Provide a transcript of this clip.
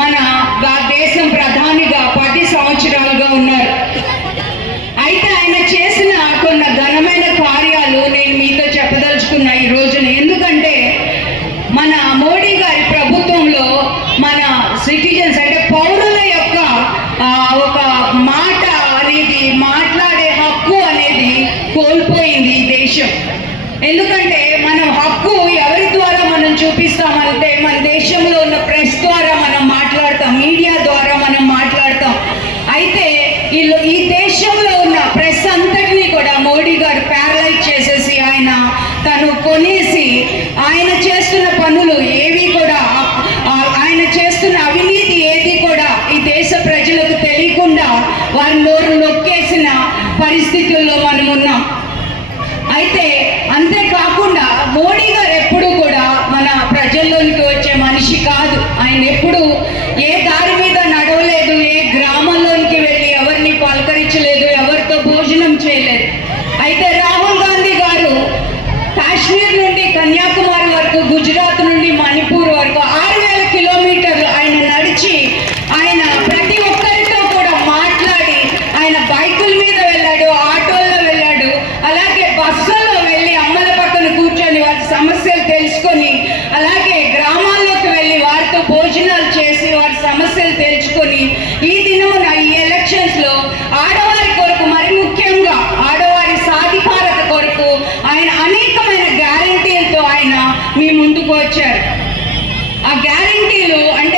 మన దేశం ప్రధానిగా పది సంవత్సరాలుగా ఉన్నారు. అయితే ఆయన చేసిన కొన్ని ఘనమైన కార్యాలు నేను మీతో చెప్పదలుచుకున్నా ఈ రోజున. ఎందుకంటే మన మోడీ గారి ప్రభుత్వంలో మన సిటిజన్స్ అంటే పౌరుల యొక్క ఒక మాట అనేది మాట్లాడే హక్కు అనేది కోల్పోయింది ఈ దేశం. ఎందుకంటే మనం హక్కు తను కొనేసి ఆయన చేస్తున్న పనులు ఏవి కూడా ఆయన చేస్తున్న అవినీతి ఏది కూడా ఈ దేశ ప్రజలకు తెలియకుండా వారి నోరు నొక్కేసిన పరిస్థితుల్లో మనం ఉన్నాం సమస్యలు తెలుసుకొని ఈ దినమున ఈ ఎలక్షన్స్లో ఆడవారి కొరకు మరి ముఖ్యంగా ఆడవారి సాధికారత కొరకు ఆయన అనేకమైన గ్యారంటీలతో ఆయన మీ ముందుకు వచ్చారు. ఆ గ్యారంటీలు అంటే